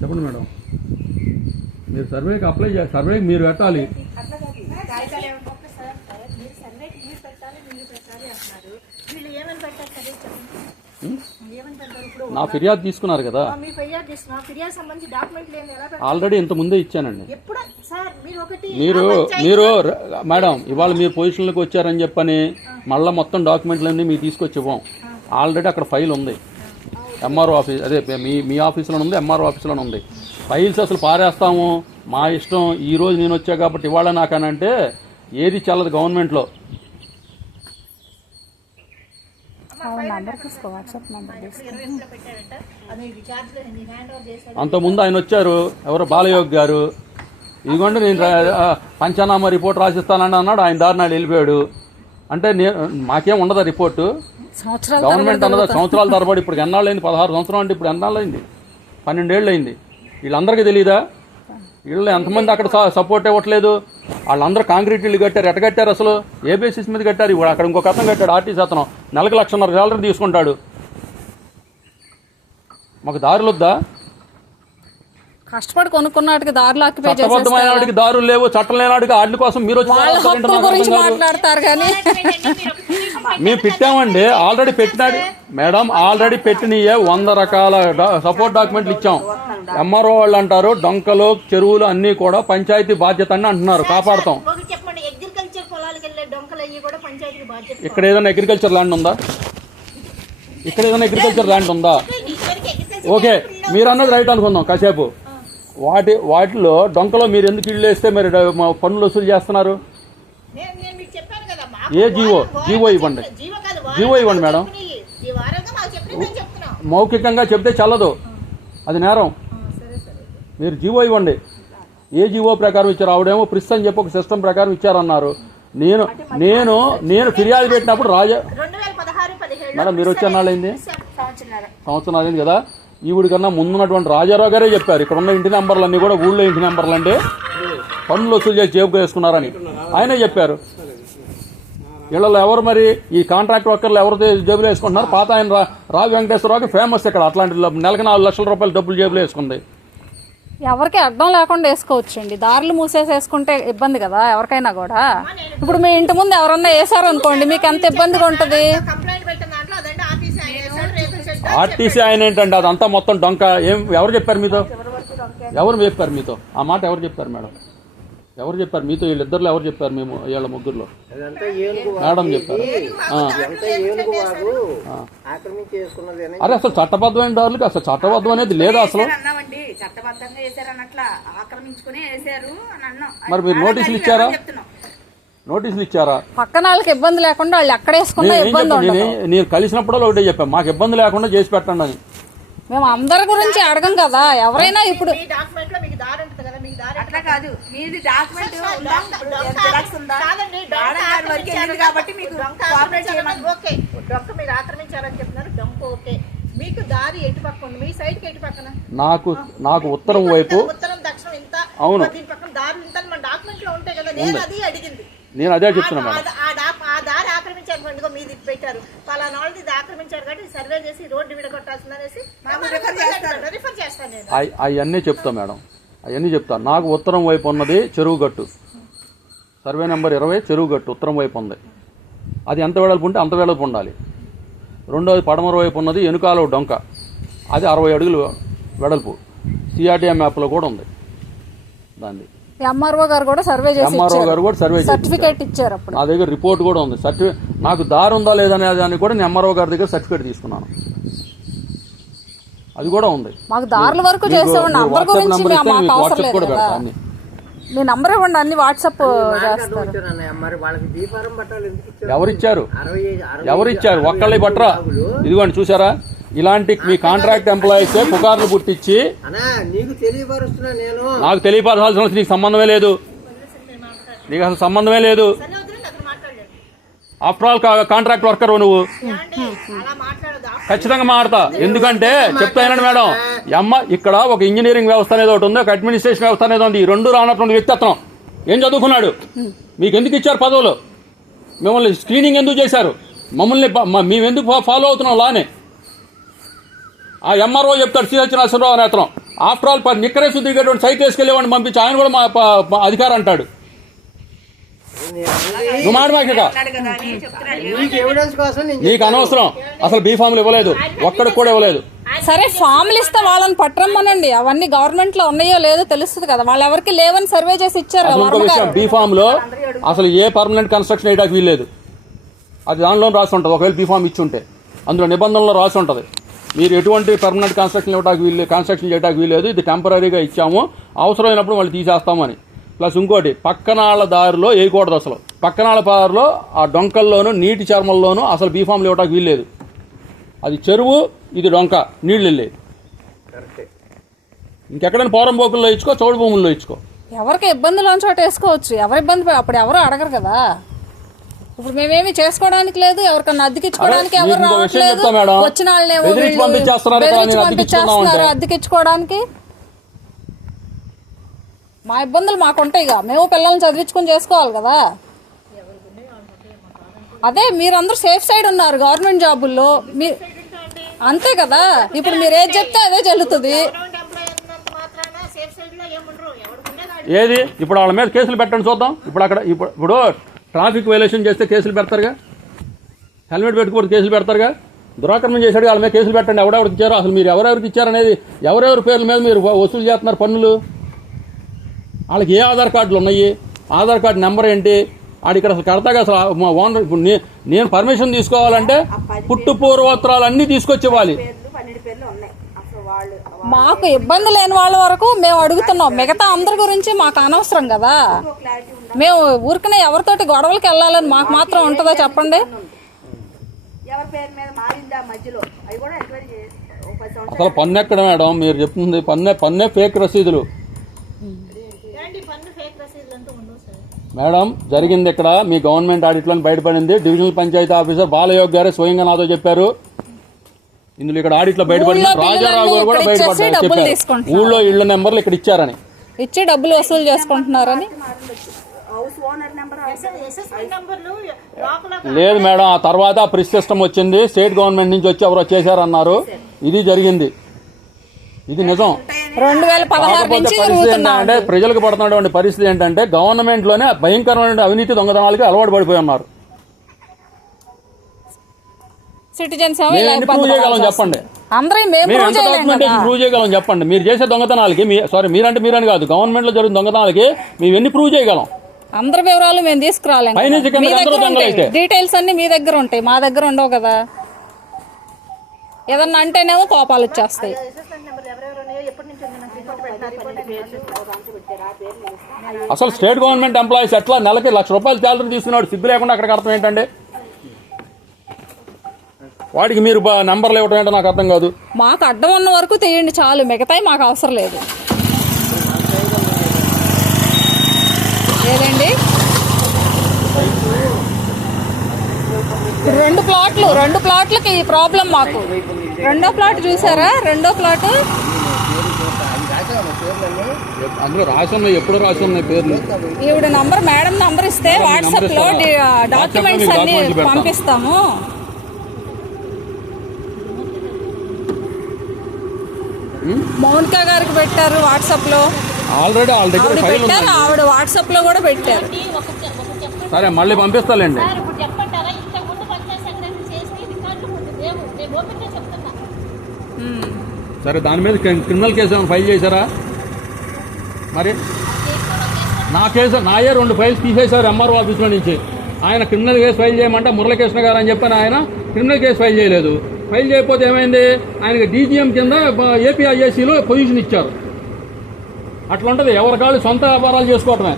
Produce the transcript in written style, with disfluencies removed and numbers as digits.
చెప్పండి మేడం. మీరు సర్వేకి అప్లై చేయాలి, సర్వేకి మీరు పెట్టాలి. నా ఫిర్యాదు తీసుకున్నారు కదా, ఆల్రెడీ ఇంత ముందే ఇచ్చానండి. మీరు మేడం ఇవాళ మీరు పొజిషన్లోకి వచ్చారని చెప్పని మళ్ళీ మొత్తం డాక్యుమెంట్లన్నీ మీకు తీసుకొచ్చి ఇవ్వం. ఆల్రెడీ అక్కడ ఫైల్ ఉంది ఎంఆర్ఓ ఆఫీస్, అదే మీ ఆఫీస్లోనే ఉంది, ఎంఆర్ఓ ఆఫీస్లోనే ఉంది. ఫైల్స్ అసలు పారేస్తాము మా ఇష్టం. ఈరోజు నేను వచ్చా కాబట్టి ఇవాళ నాకనంటే ఏది చల్లదు గవర్నమెంట్లో. అంతకుముందు ఆయన వచ్చారు, ఎవరు బాలయోగి గారు, ఇదిగోండి నేను పంచనామా రిపోర్ట్ రాసిస్తానని అన్నాడు. ఆయన దారినాడు వెళ్ళిపోయాడు. అంటే మాకేం ఉండదా రిపోర్టు? గవర్నమెంట్ అన్నదా సంవత్సరాల తరబడి. ఇప్పుడు ఎన్నాళ్ళు అయింది? 16 సంవత్సరాలు అంటే ఇప్పుడు ఎన్నాళ్ళు అయింది? 12 ఏళ్ళు అయింది. వీళ్ళందరికీ తెలియదా? వీళ్ళు ఎంతమంది అక్కడ సపోర్ట్ ఇవ్వట్లేదు? వాళ్ళందరూ కాంక్రీట్ ఇల్లు కట్టారు. ఎట్ట కట్టారు అసలు? ఏ బేసిస్ మీద కట్టారు? ఇప్పుడు అక్కడ ఇంకొక అతను కట్టాడు, ఆర్టీసీ అతను, నెలకు 1,50,000 శాలరీ తీసుకుంటాడు. మాకు దారులు వద్దా? కష్టపడి కొనుక్కున్నాడికి దారులు చట్టబద్ధమైన వాడికి దారులు లేవు, చట్టం లేని వాడికి వాటి కోసం మీరు మాట్లాడతారు. కానీ మేము పెట్టామండి, ఆల్రెడీ పెట్టినాడు మేడం. ఆల్రెడీ పెట్టినయే 100 రకాల సపోర్ట్ డాక్యుమెంట్లు ఇచ్చాం. ఎంఆర్ఓ వాళ్ళు అంటారు డొంకలు చెరువులు అన్ని కూడా పంచాయతీ బాధ్యత అని అంటున్నారు, కాపాడుతాం. ఇక్కడ ఏదైనా అగ్రికల్చర్ ల్యాండ్ ఉందా? ఇక్కడ ఏదైనా అగ్రికల్చర్ ల్యాండ్ ఉందా? ఓకే, మీరు అన్నది రైట్ అనుకుందాం కాసేపు. వాటిలో డొంకలో మీరు ఎందుకు ఇళ్ళు వేస్తే మరి పన్నులు వసూలు చేస్తున్నారు? ఏ జీవో ఇవ్వండి, జీవో ఇవ్వండి మేడం. మౌఖికంగా చెప్తే చల్లదు, అది నేరం. మీరు జీవో ఇవ్వండి. ఏ జీవో ప్రకారం ఇచ్చారు? ఆవిడేమో ప్రిస్ అని చెప్పి ఒక సిస్టమ్ ప్రకారం ఇచ్చారన్నారు. నేను ఫిర్యాదు పెట్టినప్పుడు మేడం మీరు వచ్చే నాళ్ళైంది, సంవత్సరం అయింది కదా. ఈవిడ కన్నా ముందున్నటువంటి రాజారావు గారే చెప్పారు ఇక్కడ ఉన్న ఇంటి నెంబర్లన్నీ కూడా ఊళ్ళో ఇంటి నెంబర్లు అంటే పన్నులు వసూలు చేసి జేబుకు వేసుకున్నారని ఆయనే చెప్పారు. వీళ్ళలో ఎవరు మరి ఈ కాంట్రాక్ట్ వర్కర్లు ఎవరు జేబులో వేసుకుంటున్నారు? పాత ఆయన రావి వెంకటేశ్వరరావుకి ఫేమస్ ఇక్కడ అట్లాంటి నెలకు 4 లక్షల రూపాయలు డబ్బులు జేబులో వేసుకుంది. ఎవరికి అర్థం లేకుండా వేసుకోవచ్చండి. దారులు మూసేసేసుకుంటే ఇబ్బంది కదా ఎవరికైనా కూడా. ఇప్పుడు మీ ఇంటి ముందు ఎవరన్నా వేసారు అనుకోండి, మీకు ఎంత ఇబ్బందిగా ఉంటుంది? ఆర్టీసీ ఆయన ఏంటంటే అదంతా మొత్తం డొంక. ఎవరు చెప్పారు మీతో? ఆ మాట ఎవరు చెప్పారు మేడం? ఎవరు చెప్పారు మీతో? వీళ్ళిద్దరులో ఎవరు చెప్పారు? మేము వీళ్ళ ముగ్గురులో మేడం చెప్పారు. అరే అసలు చట్టబద్ధమైన దారులకు అసలు చట్టబద్ధం అనేది లేదా అసలు? మరి మీరు నోటీసులు ఇచ్చారా? పక్కన వాళ్ళకి ఇబ్బంది లేకుండా వాళ్ళు ఎక్కడ వేసుకున్నా ఇబ్బంది. నేను కలిసినప్పుడు ఒకటే చెప్పాను, మాకు ఇబ్బంది లేకుండా చేసి పెట్టండి అని. మేము అందరి గురించి అడగం కదా. ఎవరైనా ఇప్పుడు నాకు ఉత్తరం వైపు, అవును నేను అదే చెప్తున్నా మేడం. అవన్నీ చెప్తా మేడం, అవన్నీ చెప్తా. నాకు ఉత్తరం వైపు ఉన్నది చెరువుగట్టు, సర్వే నెంబర్ 20 చెరువుగట్టు ఉత్తరం వైపు ఉంది. అది ఎంత వెడల్పు ఉంటే అంత వెడల్పు ఉండాలి. రెండోది పడమర వైపు ఉన్నది ఎనుకాల డొంక, అది 60 అడుగులు వెడల్పు. సిఆర్టీఎం మ్యాప్లో కూడా ఉంది దాన్ని. ఎంఆర్ఓ గారు కూడా సర్వే సర్టిఫికేట్ ఇచ్చారు. నా దగ్గర రిపోర్ట్ కూడా ఉంది. నాకు దారి ఉందా లేదనే దాన్ని కూడా నేను ఎంఆర్ఓ గారి దగ్గర సర్టిఫికేట్ తీసుకున్నాను, అది కూడా ఉంది. మాకు దారుల వరకు చేసేవాడిని, అందరి గురించి మాకు అవసరం లేదు కదా. మీ నంబర్ ఇవ్వండి, అన్ని వాట్సాప్ చేస్తారు. ఎవరిచ్చారు? ఒక్కళ్ళే పట్టరా? ఇదిగోండి చూసారా, ఇలాంటి మీ కాంట్రాక్ట్ ఎంప్లాయీస్ పుకార్లు పుట్టించి నాకు తెలియపరచాల్సిన నీకు సంబంధమే లేదు. నీకు అసలు సంబంధమే లేదు. ఆఫ్టర్ ఆల్ కాంట్రాక్ట్ వర్కర్ నువ్వు. ఖచ్చితంగా మాట్లాడతా, ఎందుకంటే చెప్తానండి మేడం. ఇక్కడ ఒక ఇంజనీరింగ్ వ్యవస్థ అనేది ఒకటి ఉంది, ఒక అడ్మినిస్ట్రేషన్ వ్యవస్థ అనేది ఉంది. ఈ రెండు రానటువంటి వ్యక్తి అతను ఏం చదువుకున్నాడు? మీకు ఎందుకు ఇచ్చారు పదవులు? మిమ్మల్ని స్క్రీనింగ్ ఎందుకు చేశారు? మమ్మల్ని మేము ఎందుకు ఫాలో అవుతున్నాం లానే? ఆ ఎంఆర్ఓ చెప్తాడు సిహెచ్ నరసింహరావు అనే అతను. ఆఫ్టర్ ఆల్ నిక్కరేసి దిగేటువంటి సైట్ వేసుకెళ్ళేవాడిని పంపించి ఆయన కూడా మా అధికారం అంటాడు. నువ్వు మాట్లాడమాక, నీకు అనవసరం. అసలు బీఫామ్లు ఇవ్వలేదు, ఒక్కడికి కూడా ఇవ్వలేదు. సరే ఫామ్లు ఇస్తే వాళ్ళని పట్టరమ్మనండి. అవన్నీ గవర్నమెంట్ లో ఉన్నాయో లేదో తెలుస్తుంది కదా. వాళ్ళు ఎవరికి లేవని సర్వే చేసి ఇచ్చారు. ఇంకో విషయం, బీఫామ్ లో అసలు ఏ పర్మనెంట్ కన్స్ట్రక్షన్ వేయడానికి వీల్లేదు. అది దానిలో రాసి ఉంటుంది. ఒకవేళ బీఫామ్ ఇచ్చి ఉంటే అందులో నిబంధనలో రాసి ఉంటుంది, మీరు ఎటువంటి పర్మనెంట్ కన్స్ట్రక్షన్ కన్స్ట్రక్షన్ చేయడానికి వీల్లేదు, ఇది టెంపరీగా ఇచ్చాము, అవసరమైనప్పుడు మళ్ళీ తీసేస్తామని. ప్లస్ ఇంకోటి, పక్కనాళ్ళ దారిలో వేయకూడదు. అసలు పక్కనాళ్ళ దారిలో ఆ డొంకల్లోనూ నీటి చర్మల్లోనూ అసలు బీఫామ్లు ఇవ్వడానికి వీల్లేదు. అది చెరువు, ఇది డొంక, నీళ్లు వెళ్ళేది. ఇంకెక్కడైనా పోరం పోకుల్లో ఇచ్చుకో, చౌడు భూముల్లో ఇచ్చుకో. ఎవరికి ఇబ్బందులు చోట వేసుకోవచ్చు. ఎవరు ఇబ్బంది అప్పుడు ఎవరు అడగరు కదా. ఇప్పుడు మేమేమి చేసుకోవడానికి లేదు, ఎవరికన్నా అద్దెకిచ్చుకోవడానికి ఎవరు రావట్లేదు. వచ్చిన వాళ్ళనేమో పంపించేస్తున్నారు అద్దెకిచ్చుకోవడానికి. మా ఇబ్బందులు మాకుంటాయి. మేము పిల్లల్ని చదివించుకుని చేసుకోవాలి కదా. అదే మీరందరూ సేఫ్ సైడ్ ఉన్నారు గవర్నమెంట్ జాబుల్లో, అంతే కదా. ఇప్పుడు మీరు ఏది చెప్తే అదే చెల్లుతుంది. ఏది ఇప్పుడు వాళ్ళ మీద కేసులు పెట్టండి చూద్దాం. ఇప్పుడు ట్రాఫిక్ వైలేషన్ చేస్తే కేసులు పెడతారుగా, హెల్మెట్ పెట్టుకోవడం కేసులు పెడతారుగా. దురాక్రమణ చేశాడు, వాళ్ళ మీద కేసులు పెట్టండి. ఎవరెవరికి ఇచ్చారో, అసలు మీరు ఎవరెవరికి ఇచ్చారనేది, ఎవరెవరి పేర్ల మీద మీరు వసూలు చేస్తున్నారు పన్నులు, వాళ్ళకి ఏ ఆధార్ కార్డులు ఉన్నాయి, ఆధార్ కార్డు నెంబర్ ఏంటి, ఆడు ఇక్కడ అసలు కడతాగా. అసలు మా ఓనర్ ఇప్పుడు నేను పర్మిషన్ తీసుకోవాలంటే పుట్టు పూర్వోత్తరాలు అన్నీ తీసుకొచ్చేవాలి. మాకు ఇబ్బంది లేని వాళ్ళ వరకు మేము అడుగుతున్నాం. మిగతా అందరి గురించి మాకు అనవసరం కదా. మేము ఊరికనే ఎవరితోటి గొడవలకి వెళ్ళాలని మాకు మాత్రం ఉంటుందా చెప్పండి. అసలు పన్ను ఎక్కడ మేడం మీరు చెప్తుంది? పన్నే ఫేక్ రసీదులు మేడం. జరిగింది ఇక్కడ మీ గవర్నమెంట్ ఆడిట్లో బయటపడింది. డివిజనల్ పంచాయతీ ఆఫీసర్ బాలయోగ్ గారే స్వయంగా నాతో చెప్పారు. ఇందులో ఇక్కడ ఆడిట్లో బయటపడింది. రాజారావు గారు కూడా బయటపడ్డారు. ఊళ్ళో ఇళ్ల నెంబర్లు ఇక్కడ ఇచ్చారని, ఇచ్చి డబ్బులు వసూలు చేసుకుంటున్నారని. లేదు మేడం, ఆ తర్వాత ప్రిస్ సిస్టమ్ వచ్చింది, స్టేట్ గవర్నమెంట్ నుంచి వచ్చి ఎవరో చేశారన్నారు. ఇది జరిగింది, ఇది నిజం. 2016 నుంచి అంటే ప్రజలకు పడుతున్నటువంటి పరిస్థితి ఏంటంటే గవర్నమెంట్ లోనే భయంకరమైన అవినీతి దొంగతనాలకి అలవాటు పడిపోయి ఉన్నారు. సిటిజన్స్ ప్రూవ్ చేయగలం చెప్పండి, ప్రూవ్ చేయగలం చెప్పండి. మీరు చేసే దొంగతనాలకి, మీరని కాదు, గవర్నమెంట్ లో జరిగిన దొంగతనాలకి మేము ఎన్ని ప్రూవ్ చేయగలం? అందరి వివరాలు మేము తీసుకురాలేము. డీటెయిల్స్ అన్ని మీ దగ్గర ఉంటాయి, మా దగ్గర ఉండవు కదా. ఏదన్నా అంటేనేమో కోపాలు వచ్చేస్తాయి. అసలు స్టేట్ గవర్నమెంట్ ఎంప్లాయీస్ ఎట్లా నెలకి ₹1,00,000 శాలరీ తీసుకున్నాడు, సిగ్గు లేకుండా అక్కడికి అర్థం ఏంటంటే? వాడికి మీరు నంబర్లు ఇవ్వడం ఏంటో నాకు అర్థం కాదు. మాకు అడ్డం ఉన్న వరకు తీయండి చాలు, మిగతాయి మాకు అవసరం లేదు. ఏదండి 2 ప్లాట్లకి ఈ ప్రాబ్లం మాకు. రెండో ప్లాట్ చూసారా? రెండో ప్లాట్ అందులో రాసి ఉన్నాయి, ఎప్పుడు రాసి ఉన్నాయి పేర్లు. ఈవిడ నంబర్, మేడం నంబర్ ఇస్తే వాట్సాప్ లో డాక్యుమెంట్స్ అన్ని పంపిస్తాము. మౌనిక గారికి పెట్టారు వాట్సాప్ లో, ఆల్రెడీ వాళ్ళ దగ్గర పెట్టారు. ఆవిడ వాట్సాప్ లో కూడా పెట్టారు. సరే మళ్ళీ పంపిస్తాలేండి. సరే దాని మీద క్రిమినల్ కేసు ఏమైనా ఫైల్ చేశారా? మరి నాయే 2 ఫైల్స్ తీసేశారు ఎంఆర్ఓ ఆఫీస్లో నుంచి. ఆయన క్రిమినల్ కేసు ఫైల్ చేయమంటే మురళీకృష్ణ గారు అని చెప్పని ఆయన క్రిమినల్ కేసు ఫైల్ చేయలేదు. ఫైల్ చేయకపోతే ఏమైంది, ఆయనకి డీజీఎం కింద ఏపీఐఏసీలో పొజిషన్ ఇచ్చారు. అట్లా ఉంటుంది, ఎవరి కాళ్ళు సొంత వ్యాపారాలు చేసుకోవటమే.